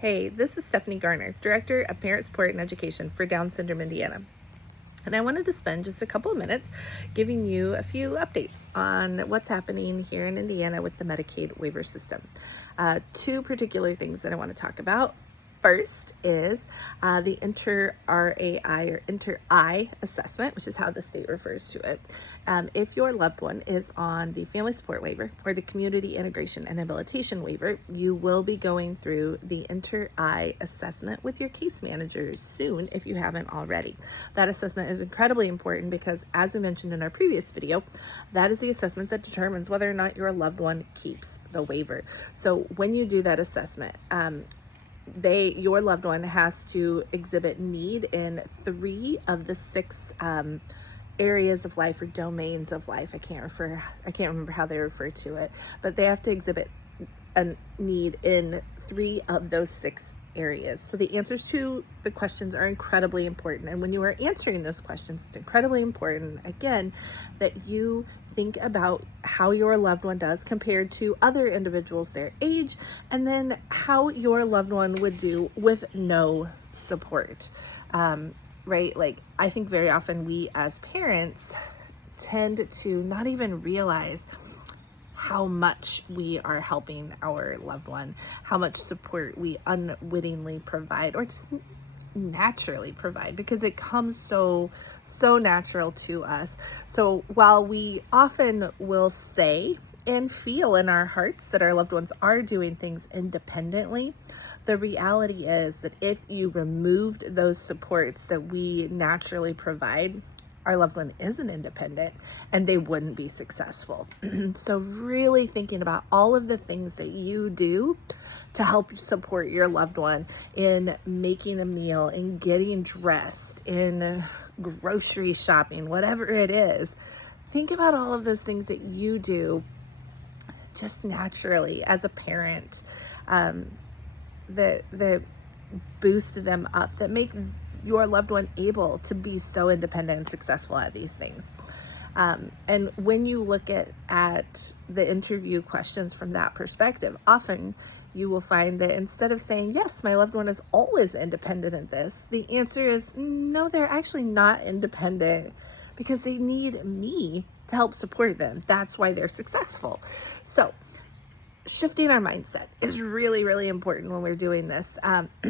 Hey, this is Stephanie Garner, Director of Parent Support and Education for Down Syndrome Indiana. And I wanted to spend just a couple of minutes giving you a few updates on what's happening here in Indiana with the Medicaid waiver system. Two particular things that I want to talk about. First is the inter-RAI or inter-I assessment, which is how the state refers to it. If your loved one is on the family support waiver or the community integration and habilitation waiver, you will be going through the inter-I assessment with your case managers soon if you haven't already. That assessment is incredibly important because, as we mentioned in our previous video, that is the assessment that determines whether or not your loved one keeps the waiver. So when you do that assessment, your loved one has to exhibit need in 3 of the 6 areas of life or domains of life. I can't remember how they refer to it, but they have to exhibit a need in 3 of those 6 areas. So the answers to the questions are incredibly important. And when you are answering those questions, it's incredibly important, again, that you think about how your loved one does compared to other individuals their age, and then how your loved one would do with no support. Right? Like, I think very often we as parents tend to not even realize how much we are helping our loved one, how much support we unwittingly provide or just naturally provide, because it comes so natural to us. So while we often will say and feel in our hearts that our loved ones are doing things independently, the reality is that if you removed those supports that we naturally provide, our loved one isn't independent and they wouldn't be successful. So really thinking about all of the things that you do to help support your loved one in making a meal, in getting dressed, in grocery shopping, whatever it is. Think about all of those things that you do just naturally as a parent, that boost them up, that make your loved one able to be so independent and successful at these things. And when you look at the interview questions from that perspective, often you will find that instead of saying, yes, my loved one is always independent at this, the answer is, no, they're actually not independent because they need me to help support them. That's why they're successful. So shifting our mindset is really, really important when we're doing this.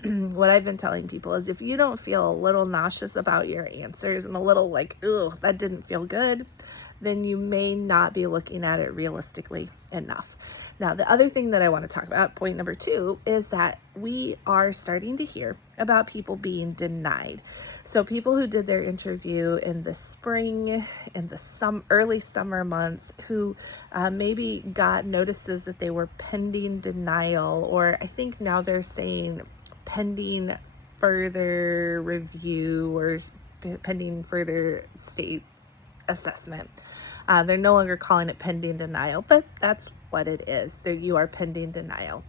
What I've been telling people is, if you don't feel a little nauseous about your answers and a little like, ugh, that didn't feel good, then you may not be looking at it realistically enough. Now, the other thing that I want to talk about, point number 2, is that we are starting to hear about people being denied. So people who did their interview in the spring, in the early summer months, who maybe got notices that they were pending denial, or I think now they're saying pending further review or pending further state assessment. They're no longer calling it pending denial, but that's what it is. You are pending denial.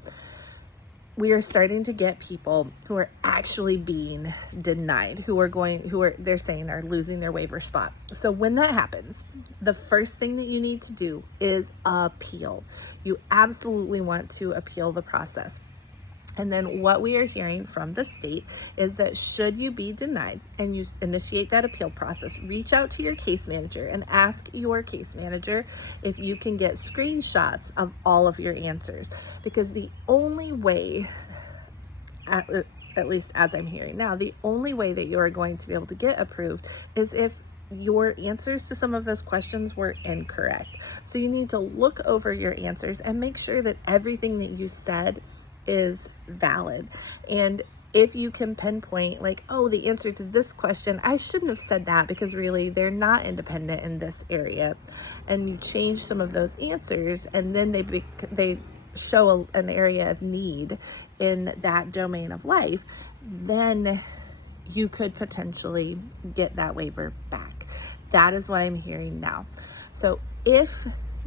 We are starting to get people who are actually being denied, they're saying are losing their waiver spot. So when that happens, the first thing that you need to do is appeal. You absolutely want to appeal the process. And then what we are hearing from the state is that should you be denied and you initiate that appeal process, reach out to your case manager and ask your case manager if you can get screenshots of all of your answers. Because the only way, at least as I'm hearing now, the only way that you are going to be able to get approved is if your answers to some of those questions were incorrect. So you need to look over your answers and make sure that everything that you said is valid. And if you can pinpoint, like, oh, the answer to this question, I shouldn't have said that because really they're not independent in this area, and you change some of those answers, and then they show an area of need in that domain of life, then you could potentially get that waiver back. That is what I'm hearing now. So if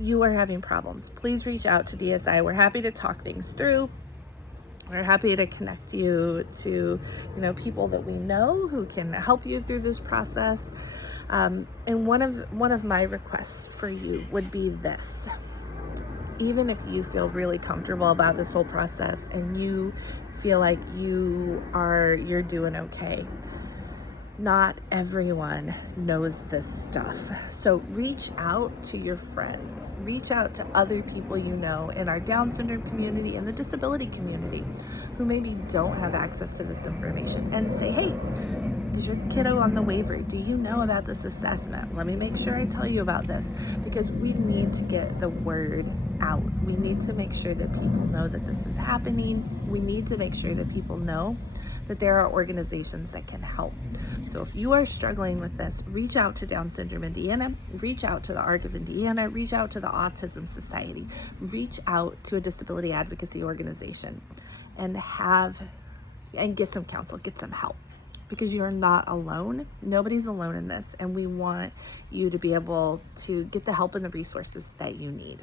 you are having problems, please reach out to DSI. We're happy to talk things through. We're happy to connect you to, people that we know who can help you through this process. And one of my requests for you would be this. even if you feel really comfortable about this whole process and you feel like you're doing okay, not everyone knows this stuff. So reach out to your friends, reach out to other people you know in our Down syndrome community and the disability community who maybe don't have access to this information, and say, hey, is your kiddo on the waiver? Do you know about this assessment? Let me make sure I tell you about this, because we need to get the word out. We need to make sure that people know that this is happening. We need to make sure that people know that there are organizations that can help. So if you are struggling with this, reach out to Down Syndrome Indiana, reach out to the ARC of Indiana, reach out to the Autism Society, reach out to a disability advocacy organization, and get some counsel, get some help, because you're not alone. Nobody's alone in this, and we want you to be able to get the help and the resources that you need.